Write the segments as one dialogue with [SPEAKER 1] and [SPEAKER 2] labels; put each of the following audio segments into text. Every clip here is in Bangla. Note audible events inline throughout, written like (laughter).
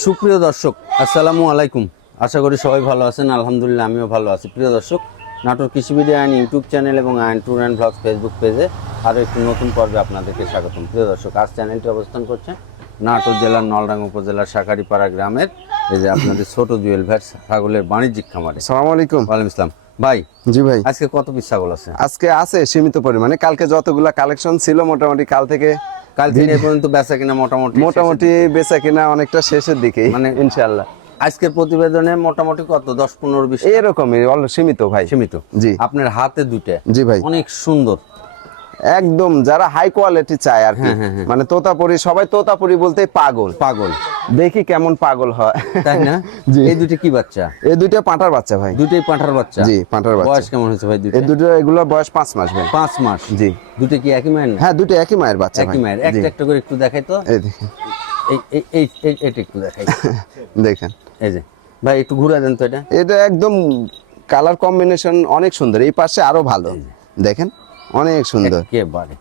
[SPEAKER 1] সুপ্রিয় দর্শক আসসালামু আলাইকুম। আশা করি সবাই ভালো আছেন আলহামদুলিল্লাহ আমিও ভালো আছি। প্রিয় দর্শক নাটোর কৃষিবিডি আইন ইউটিউব চ্যানেল এবং আইন ট্যুর অ্যান্ড ব্লগ ফেসবুক পেজে আরও একটি নতুন পর্বে আপনাদেরকে স্বাগতম। প্রিয় দর্শক আজ চ্যানেলটি অবস্থান করছে নাটোর জেলার নলডাঙ্গা উপজেলার শাকারিপাড়া গ্রামের এই যে আপনাদের ছোট জুয়েল ভ্যাট ছাগলের বাণিজ্যিক খামারে।
[SPEAKER 2] সালাম আলাইকুম।
[SPEAKER 1] ওয়ালাইকুম ইসলাম ভাই
[SPEAKER 2] জি ভাই।
[SPEAKER 1] আজকে কত পিস ছাগল আছে?
[SPEAKER 2] আজকে আছে সীমিত পরিমাণে কালকে যতগুলা কালেকশন ছিল মোটামুটি কাল থেকে
[SPEAKER 1] কাল দিনে পর্যন্ত বেচা কিনা মোটামুটি
[SPEAKER 2] মোটামুটি বেচা কিনা অনেকটা শেষের দিকে
[SPEAKER 1] মানে
[SPEAKER 2] ইনশাআল্লাহ।
[SPEAKER 1] আজকের প্রতিবেদনে মোটামুটি কত? দশ পনেরো বিশ?
[SPEAKER 2] এরকমই সীমিত ভাই।
[SPEAKER 1] সীমিত?
[SPEAKER 2] জি।
[SPEAKER 1] আপনার হাতে দুইটা।
[SPEAKER 2] জি ভাই।
[SPEAKER 1] অনেক সুন্দর।
[SPEAKER 2] একদম যারা হাই কোয়ালিটি চায় আর কি।
[SPEAKER 1] হ্যাঁ, হ্যাঁ, হ্যাঁ।
[SPEAKER 2] মানে তোতাপুরি সবাই তোতাপুরি বলতে পাগল।
[SPEAKER 1] পাগল।
[SPEAKER 2] দেখি কেমন পাগল হয়।
[SPEAKER 1] তাই না? এই দুটো কি বাচ্চা?
[SPEAKER 2] এই দুইটা পাঁটার বাচ্চা ভাই।
[SPEAKER 1] দুটোই পাঁঠার বাচ্চা?
[SPEAKER 2] জি পাঁটার বাচ্চা।
[SPEAKER 1] বয়স কেমন হয়েছে ভাই দুটো
[SPEAKER 2] এই দুটো বয়স মাস ভাই।
[SPEAKER 1] মাস?
[SPEAKER 2] জি।
[SPEAKER 1] দুটো কি একই মায়ের
[SPEAKER 2] হ্যাঁ দুটো একই মায়ের বাচ্চা
[SPEAKER 1] একই মায়ের। একটা একটা করে একটু দেখাই তো।
[SPEAKER 2] এই দেখেন।
[SPEAKER 1] এই এই এই এই- এটা একটু দেখাই। (laughs)
[SPEAKER 2] দেখেন।
[SPEAKER 1] এই যে। ভাই একটু ঘুরে দেন তো এটা।
[SPEAKER 2] এটা একদম কালার কম্বিনেশন অনেক সুন্দর। এই পাশে আরও ভালো। দেখেন অনেক সুন্দর।
[SPEAKER 1] একেবারে।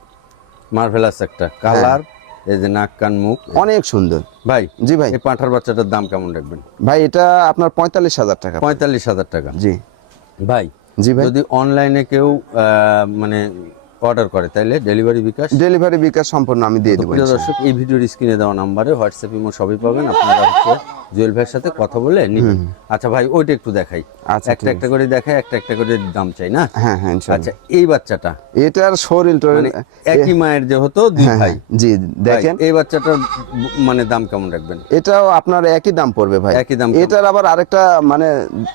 [SPEAKER 1] মার্ভেলাস একটা কালার। এই যে নাক কান মুখ।
[SPEAKER 2] অনেক সুন্দর।
[SPEAKER 1] ভাই
[SPEAKER 2] জি ভাই।
[SPEAKER 1] এই পাঁঠার বাচ্চাটার দাম কেমন রাখবেন?
[SPEAKER 2] ভাই এটা আপনার পঁয়তাল্লিশ হাজার টাকা।
[SPEAKER 1] পঁয়তাল্লিশ হাজার টাকা।
[SPEAKER 2] জি।
[SPEAKER 1] ভাই
[SPEAKER 2] জি ভাই।
[SPEAKER 1] যদি অনলাইনে কেউ মানে অর্ডার করে তাহলে ডেলিভারি বিকাশ?
[SPEAKER 2] ডেলিভারি বিকাশ সম্পূর্ণ আমি দিয়ে দেবো
[SPEAKER 1] দর্শক এই ভিডিওর স্ক্রিনে দেওয়া নাম্বারে হোয়াটসঅ্যাপ ইমো সবই পাবেন। আপনারা হচ্ছে জুয়েল ভাইয়ের সাথে কথা বলে নিবেন আচ্ছা ভাই ওইটা একটু দেখাই।
[SPEAKER 2] আচ্ছা,
[SPEAKER 1] একটা একটা করে দেখাই একটা একটা করে দাম চাই না?
[SPEAKER 2] হ্যাঁ হ্যাঁ
[SPEAKER 1] আচ্ছা এই বাচ্চাটা?
[SPEAKER 2] এটার শরীর
[SPEAKER 1] মানে একই মায়ের যে হতো দুই
[SPEAKER 2] হ্যাঁ,
[SPEAKER 1] ভাই।
[SPEAKER 2] হ্যাঁ, জি দেখেন।
[SPEAKER 1] এই বাচ্চাটার মানে দাম কেমন রাখবেন?
[SPEAKER 2] এটাও আপনার একই দাম পড়বে ভাই।
[SPEAKER 1] একই দাম
[SPEAKER 2] এটার আবার আরেকটা মানে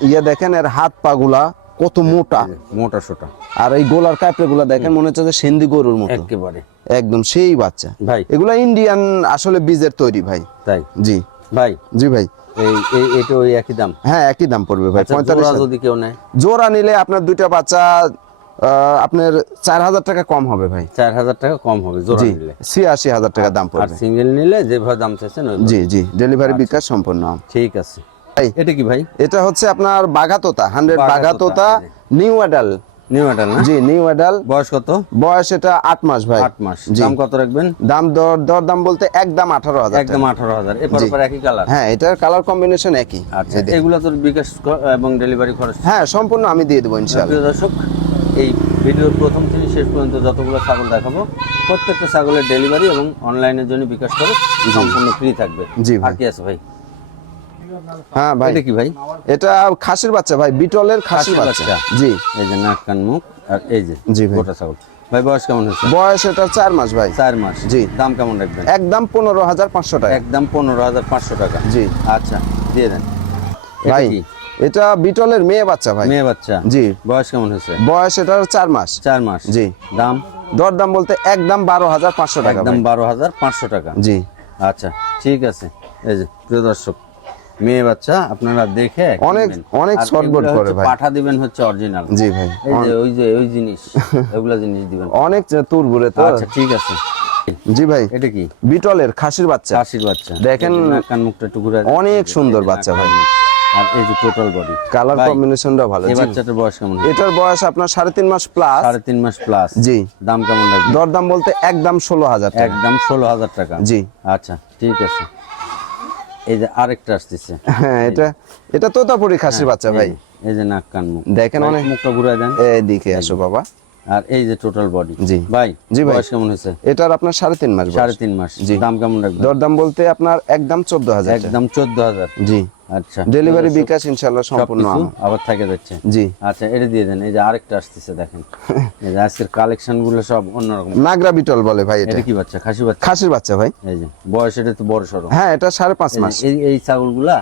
[SPEAKER 2] ইয়ে দেখেন এর হাত পাগুলা কত মোটা।
[SPEAKER 1] মোটা সোটা।
[SPEAKER 2] আর এই গোলার কাপড়ে গুলা দেখেন মনে হচ্ছে যে সেন্দি গরুর মতো।
[SPEAKER 1] একেবারে।
[SPEAKER 2] একদম সেই বাচ্চা।
[SPEAKER 1] ভাই।
[SPEAKER 2] এগুলা ইন্ডিয়ান আসলে বীজের তৈরি ভাই।
[SPEAKER 1] তাই?
[SPEAKER 2] জি।
[SPEAKER 1] ভাই।
[SPEAKER 2] জি ভাই।
[SPEAKER 1] এই এটা ওই একই দাম?
[SPEAKER 2] হ্যাঁ একই দাম পড়বে ভাই
[SPEAKER 1] আচ্ছা,
[SPEAKER 2] পঁয়তাল্লিশ।
[SPEAKER 1] যদি কেউ নেয়?
[SPEAKER 2] জোড়া নিলে আপনার দুইটা বাচ্চা আপনার চার হাজার টাকা কম হবে ভাই।
[SPEAKER 1] চার হাজার টাকা কম হবে জোড়া নিলে।
[SPEAKER 2] ছিয়াশি হাজার টাকা দাম
[SPEAKER 1] আর
[SPEAKER 2] পড়বে।
[SPEAKER 1] সিঙ্গেল নিলে যেভাবে দাম চাইছেন
[SPEAKER 2] জি জি ডেলিভারি বিকাশ সম্পূর্ণ
[SPEAKER 1] ঠিক আছে।
[SPEAKER 2] ভাই
[SPEAKER 1] এটা কি ভাই?
[SPEAKER 2] এটা হচ্ছে আপনার বাগাতোতা হান্ড্রেড
[SPEAKER 1] বাঘাতোতা,
[SPEAKER 2] নিউ অ্যাডাল
[SPEAKER 1] নিউ না?
[SPEAKER 2] জি নিউ অ্যাডাল
[SPEAKER 1] বয়স কত?
[SPEAKER 2] বয়স এটা মাস ভাই।
[SPEAKER 1] মাস। দাম কত রাখবেন?
[SPEAKER 2] দাম দর দর দাম বলতে একদম আঠারো হাজার
[SPEAKER 1] একদম একই কালার
[SPEAKER 2] হ্যাঁ এটার কালার কম্বিনেশন একই।
[SPEAKER 1] আচ্ছা এগুলো তো বিকাশ এবং ডেলিভারি খরচ?
[SPEAKER 2] হ্যাঁ সম্পূর্ণ আমি দিয়ে দেবো ইনশাআল্লাহ।
[SPEAKER 1] প্রিয় দর্শক এই ভিডিওর প্রথম থেকে শেষ পর্যন্ত যতগুলো ছাগল দেখাবো প্রত্যেকটা ছাগলের ডেলিভারি এবং অনলাইনের জন্য বিকাশ করে সম্পূর্ণ ফ্রি থাকবে।
[SPEAKER 2] জি ভাই।
[SPEAKER 1] আর কি আছে ভাই?
[SPEAKER 2] হ্যাঁ ভাই।
[SPEAKER 1] এটা কি ভাই?
[SPEAKER 2] এটা খাসির বাচ্চা ভাই বিটলের খাসির বাচ্চা। জি।
[SPEAKER 1] এই যে নাক কান মুখ আর এই যে
[SPEAKER 2] জি ভাই।
[SPEAKER 1] গোটা ছাগল। ভাই বয়স কেমন হচ্ছে
[SPEAKER 2] বয়স এটা চার মাস ভাই।
[SPEAKER 1] চার মাস।
[SPEAKER 2] জি।
[SPEAKER 1] দাম কেমন রাখবেন?
[SPEAKER 2] একদম পনেরো হাজার পাঁচশো টাকা।
[SPEAKER 1] একদম পনেরো হাজার পাঁচশো টাকা।
[SPEAKER 2] জি।
[SPEAKER 1] আচ্ছা দিয়ে দেন।
[SPEAKER 2] ভাই এটা বিটলের মেয়ে বাচ্চা ভাই।
[SPEAKER 1] মেয়ে বাচ্চা।
[SPEAKER 2] জি।
[SPEAKER 1] বয়স কেমন হয়েছে?
[SPEAKER 2] বয়স এটার চার মাস।
[SPEAKER 1] চার মাস।
[SPEAKER 2] জি।
[SPEAKER 1] দাম?
[SPEAKER 2] দর দাম বলতে একদম বারো হাজার পাঁচশো টাকা
[SPEAKER 1] একদম। বারো হাজার পাঁচশো টাকা।
[SPEAKER 2] জি।
[SPEAKER 1] আচ্ছা ঠিক আছে। এই যে প্রিয় দর্শক মেয়ে বাচ্চা আপনারা দেখে
[SPEAKER 2] অনেক- অনেক
[SPEAKER 1] আর
[SPEAKER 2] করে ভাই।
[SPEAKER 1] পাঠা দিবেন হচ্ছে অরিজিনাল
[SPEAKER 2] জি ভাই
[SPEAKER 1] এই যে ওই যে ওই জিনিস (laughs) এগুলা জিনিস দিবেন।
[SPEAKER 2] অনেক তুরবুরে তো।
[SPEAKER 1] আচ্ছা ঠিক আছে।
[SPEAKER 2] জি ভাই
[SPEAKER 1] এটা কি?
[SPEAKER 2] বিটলের খাসির বাচ্চা।
[SPEAKER 1] চাষির বাচ্চা।
[SPEAKER 2] দেখেন,
[SPEAKER 1] কান মুখটা ঘুরে
[SPEAKER 2] অনেক সুন্দর বাচ্চা ভাই।
[SPEAKER 1] আর এই যে টোটাল বডি
[SPEAKER 2] কালার কম্বিনেশনটা ভালো
[SPEAKER 1] এই বাচ্চাটার বয়স কেমন
[SPEAKER 2] এটার বয়স আপনার সাড়ে তিন মাস প্লাস
[SPEAKER 1] সাড়ে তিন মাস প্লাস
[SPEAKER 2] জি।
[SPEAKER 1] দাম কেমন লাগবে?
[SPEAKER 2] দর দাম বলতে একদম ষোলো হাজার টাকা।
[SPEAKER 1] একদম ষোলো হাজার টাকা।
[SPEAKER 2] জি।
[SPEAKER 1] আচ্ছা ঠিক আছে। এই যে আরেকটা আসতেছে।
[SPEAKER 2] হ্যাঁ এটা এটা তোতাপুরি খাসির বাচ্চা ভাই।
[SPEAKER 1] এই যে নাক কান মুখ।
[SPEAKER 2] দেখেন অনেক
[SPEAKER 1] মুখটা ঘুরে দেন।
[SPEAKER 2] এদিকে আসো বাবা।
[SPEAKER 1] আর এই যে টোটাল বডি
[SPEAKER 2] জি।
[SPEAKER 1] ভাই
[SPEAKER 2] জি ভাই।
[SPEAKER 1] বয়স কেমন হয়েছে?
[SPEAKER 2] এটার আপনার সাড়ে তিন মাস
[SPEAKER 1] সাড়ে তিন মাস।
[SPEAKER 2] জি।
[SPEAKER 1] দাম কেমন রাখবে
[SPEAKER 2] দর দাম বলতে আপনার একদম চোদ্দ হাজার।
[SPEAKER 1] একদম চোদ্দ হাজার।
[SPEAKER 2] জি।
[SPEAKER 1] আচ্ছা।
[SPEAKER 2] ডেলিভারি বিকাশ ইনশাল্লাহ সম্পূর্ণ
[SPEAKER 1] আবার থেকে যাচ্ছে।
[SPEAKER 2] জি।
[SPEAKER 1] আচ্ছা এটা দিয়ে দেন এই যে আরেকটা আসতেছে দেখেন। (laughs) এই যে আজকের কালেকশনগুলো সব অন্যরকম।
[SPEAKER 2] নাগরা বিটল বলে ভাই এটা
[SPEAKER 1] এটা। কি বাচ্চা? খাসি বাচ্চা?
[SPEAKER 2] খাসির বাচ্চা ভাই।
[SPEAKER 1] এই যে বয়স এটা তো বড় সড়ো।
[SPEAKER 2] হ্যাঁ এটা সাড়ে পাঁচ মাস।
[SPEAKER 1] এই এই ছাগলগুলা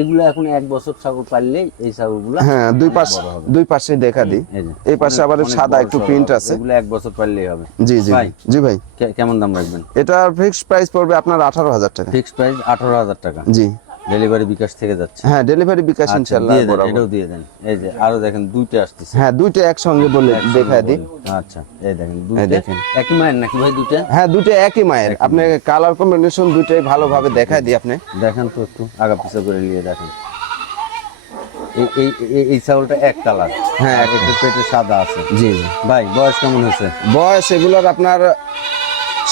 [SPEAKER 1] এগুলো এখন এক বছর ছাগল পারলেই এই ছাগলগুলা
[SPEAKER 2] হ্যাঁ দুই পাশ দুই পাশে দেখা দিই।
[SPEAKER 1] এই
[SPEAKER 2] পাশে আবার সাদা একটু প্রিন্ট আছে।
[SPEAKER 1] এগুলো এক বছর পারলেই হবে।
[SPEAKER 2] জি জি।
[SPEAKER 1] ভাই।
[SPEAKER 2] জি ভাই।
[SPEAKER 1] কেমন দাম রাখবেন?
[SPEAKER 2] এটার ফিক্সড প্রাইস পড়বে আপনার আঠারো হাজার টাকা।
[SPEAKER 1] ফিক্সড প্রাইস আঠারো হাজার টাকা।
[SPEAKER 2] জি।
[SPEAKER 1] ডেলিভারি বিকাশ থেকে যাচ্ছে।
[SPEAKER 2] হ্যাঁ ডেলিভারি বিকাশ
[SPEAKER 1] আচ্ছা, দেন এটাও দিয়ে দেন। এই যে আরও দেখেন দুইটা আসতেছে।
[SPEAKER 2] হ্যাঁ দুইটা একসঙ্গে বলে দেখায় দিই।
[SPEAKER 1] আচ্ছা এই দেখেন দুইটা
[SPEAKER 2] দেখেন।
[SPEAKER 1] একই মায়ের নাকি ভাই দুইটা?
[SPEAKER 2] হ্যাঁ দুইটা একই মায়ের। আপনি কালার কম্বিনেশন দুইটাই ভালোভাবে দেখায় দিই আপনি।
[SPEAKER 1] দেখেন তো একটু আগা পিছা করে নিয়ে দেখেন। এই এই ছাগলটা এক কালার
[SPEAKER 2] হ্যাঁ,
[SPEAKER 1] একটু পেটে সাদা আছে।
[SPEAKER 2] জি জি।
[SPEAKER 1] ভাই বয়স কেমন হয়েছে?
[SPEAKER 2] বয়স এগুলোর আপনার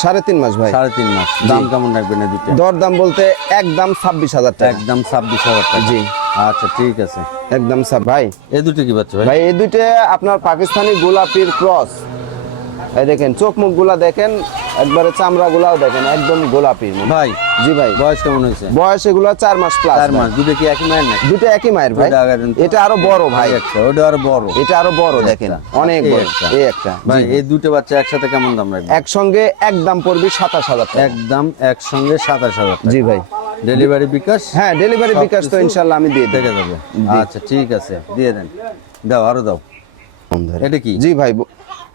[SPEAKER 2] সাড়ে তিন মাস ভাই।
[SPEAKER 1] সাড়ে তিন মাস। দাম কেমন রাখবেন দুটো
[SPEAKER 2] দর দাম বলতে একদম ছাব্বিশ হাজার টাকা।
[SPEAKER 1] একদম ছাব্বিশ হাজার টাকা।
[SPEAKER 2] জি।
[SPEAKER 1] আচ্ছা ঠিক আছে।
[SPEAKER 2] একদম সাব ভাই।
[SPEAKER 1] এই দুটো কি বাচ্চা ভাই?
[SPEAKER 2] ভাই এই দুইটা আপনার পাকিস্তানি গোলাপির ক্রস। এই দেখেন চোখ মুখগুলা দেখেন একবারে চামড়া গুলাও দেখেন একদম গোলাপি।
[SPEAKER 1] ভাই
[SPEAKER 2] জি ভাই।
[SPEAKER 1] বয়স কেমন হয়েছে?
[SPEAKER 2] বয়স এগুলো চার মাস প্লাস
[SPEAKER 1] চার মাস দুটো কি একই মায়ের নাকি?
[SPEAKER 2] দুটো একই মায়ের ভাই। এটা আরও বড় ভাই।
[SPEAKER 1] একটা ওটা আরও বড়।
[SPEAKER 2] এটা আরও বড় দেখেন। অনেক বড়। এই একটা।
[SPEAKER 1] ভাই। এই দুটো বাচ্চা একসাথে কেমন দাম রাখবেন?
[SPEAKER 2] একসঙ্গে একদম পড়বি সাতাশ হাজার
[SPEAKER 1] একদম একসঙ্গে সাতাশ হাজার
[SPEAKER 2] জি ভাই।
[SPEAKER 1] ডেলিভারি বিকাশ?
[SPEAKER 2] হ্যাঁ ডেলিভারি বিকাশ তো ইনশাল্লাহ আমি দিয়ে দেবো।
[SPEAKER 1] আচ্ছা ঠিক আছে দিয়ে দেন। দাও আরও দাও। এটা কি?
[SPEAKER 2] জি ভাই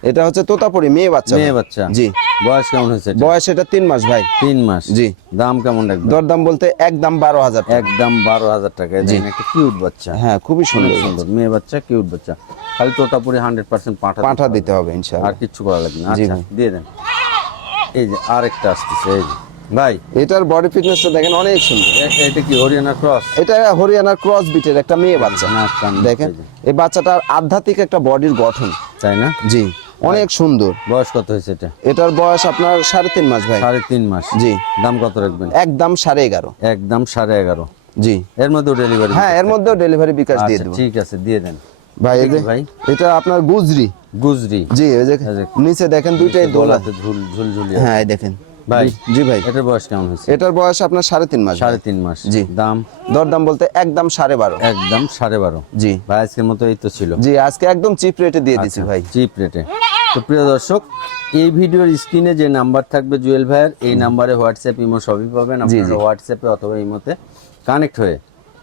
[SPEAKER 2] এটা হচ্ছে তোতাপুরি মেয়ে বাচ্চা
[SPEAKER 1] মেয়ে বাচ্চা।
[SPEAKER 2] জি।
[SPEAKER 1] বয়স কেমন হয়েছে
[SPEAKER 2] বয়স এটা তিন মাস ভাই।
[SPEAKER 1] তিন মাস।
[SPEAKER 2] জি।
[SPEAKER 1] দাম কেমন রাখবেন?
[SPEAKER 2] দরদাম বলতে একদম বারো হাজার।
[SPEAKER 1] একদম বারো হাজার টাকা
[SPEAKER 2] জি।
[SPEAKER 1] একটা কিউট বাচ্চা।
[SPEAKER 2] হ্যাঁ খুবই সুন্দর
[SPEAKER 1] সুন্দর। মেয়ে বাচ্চা কিউট বাচ্চা। খালি তোতাপুরি হান্ড্রেড পার্সেন্ট পাঠা
[SPEAKER 2] পাঠা দিতে হবে ইনশাল্লাহ
[SPEAKER 1] আর কিচ্ছু করা লাগবে না। আচ্ছা দিয়ে দেন। এই যে আরেকটা আসতেছে এই যে। ভাই।
[SPEAKER 2] এটার বডি ফিটনেসটা দেখেন অনেক সুন্দর।
[SPEAKER 1] এটা কি হরিয়ানা ক্রস
[SPEAKER 2] এটা হরিয়ানার ক্রস বিটের একটা মেয়ে বাচ্চা।
[SPEAKER 1] নাক
[SPEAKER 2] দেখেন
[SPEAKER 1] এই
[SPEAKER 2] এই বাচ্চাটার আধ্যাত্মিক একটা বডির গঠন।
[SPEAKER 1] তাই না?
[SPEAKER 2] জি। অনেক সুন্দর।
[SPEAKER 1] বয়স কত হয়েছে এটা?
[SPEAKER 2] এটার বয়স আপনার সাড়ে তিন মাস ভাই।
[SPEAKER 1] সাড়ে তিন মাস।
[SPEAKER 2] জি।
[SPEAKER 1] দাম কত রাখবেন?
[SPEAKER 2] একদম সাড়ে এগারো।
[SPEAKER 1] একদম সাড়ে এগারো।
[SPEAKER 2] জি।
[SPEAKER 1] এর মধ্যেও ডেলিভারি
[SPEAKER 2] হ্যাঁ এর মধ্যেও ডেলিভারি বিকাশ দিয়ে দেবো।
[SPEAKER 1] ঠিক আছে দিয়ে দেন।
[SPEAKER 2] ভাই এই
[SPEAKER 1] ভাই?
[SPEAKER 2] এটা আপনার গুজরি।
[SPEAKER 1] গুজরি।
[SPEAKER 2] জি এই যে নিচে দেখেন দুইটাই দোলা।
[SPEAKER 1] গলাতে ঝুল ঝুল ঝুলি
[SPEAKER 2] হ্যাঁ দেখেন।
[SPEAKER 1] ভাই
[SPEAKER 2] জি ভাই।
[SPEAKER 1] এটার বয়স কেমন হয়েছে?
[SPEAKER 2] এটার বয়স আপনার সাড়ে তিন মাস
[SPEAKER 1] সাড়ে। তিন মাস।
[SPEAKER 2] জি।
[SPEAKER 1] দাম?
[SPEAKER 2] দরদাম বলতে একদম সাড়ে বারো।
[SPEAKER 1] একদম সাড়ে বারো।
[SPEAKER 2] জি।
[SPEAKER 1] ভাই আজকের মতো এই তো ছিল।
[SPEAKER 2] জি আজকে একদম চিপ রেটে দিয়ে দিছি ভাই।
[SPEAKER 1] চিপ রেটে তো প্রিয় দর্শক এই ভিডিওর স্ক্রিনে যে নাম্বার থাকবে জুয়েল ভাইয়ের এই নাম্বারে হোয়াটসঅ্যাপ ইমো সবই পাবেন আপনারা হোয়াটসঅ্যাপে অথবা ইমোতে কানেক্ট হয়ে।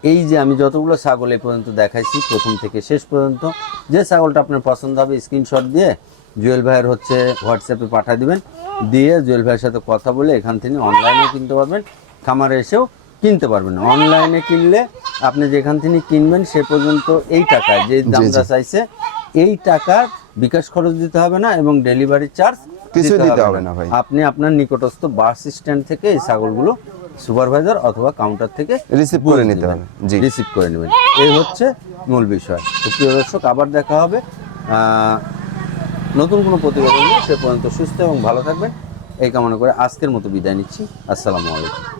[SPEAKER 1] এই যে আমি যতগুলো ছাগল এই পর্যন্ত দেখাইছি প্রথম থেকে শেষ পর্যন্ত যে ছাগলটা আপনার পছন্দ হবে স্ক্রিনশট দিয়ে জুয়েল ভাইয়ের হচ্ছে হোয়াটসঅ্যাপে পাঠিয়ে দিবেন। দিয়ে জুয়েল ভাইয়ের সাথে কথা বলে এখান থেকে অনলাইনেও কিনতে পারবেন খামারে এসেও কিনতে পারবেন। অনলাইনে কিনলে আপনি যেখান থেকে কিনবেন সে পর্যন্ত এই টাকায় যে দামটা চাইছে এই টাকার বিকাশ খরচ দিতে হবে না এবং ডেলিভারি চার্জ
[SPEAKER 2] কিছু দিতে হবে না ভাই।
[SPEAKER 1] আপনি আপনার নিকটস্থ বাস স্ট্যান্ড থেকে এই ছাগলগুলো সুপারভাইজার অথবা কাউন্টার থেকে
[SPEAKER 2] রিসিভ করে নিতে হবে। জি।
[SPEAKER 1] রিসিভ করে নেবেন। এই হচ্ছে মূল বিষয়। তো প্রিয় দর্শক আবার দেখা হবে। নতুন কোনো প্রতিবেদন সে পর্যন্ত সুস্থ এবং ভালো থাকবেন। এই কামনা করে আজকের মতো বিদায় নিচ্ছি। আসসালামু আলাইকুম।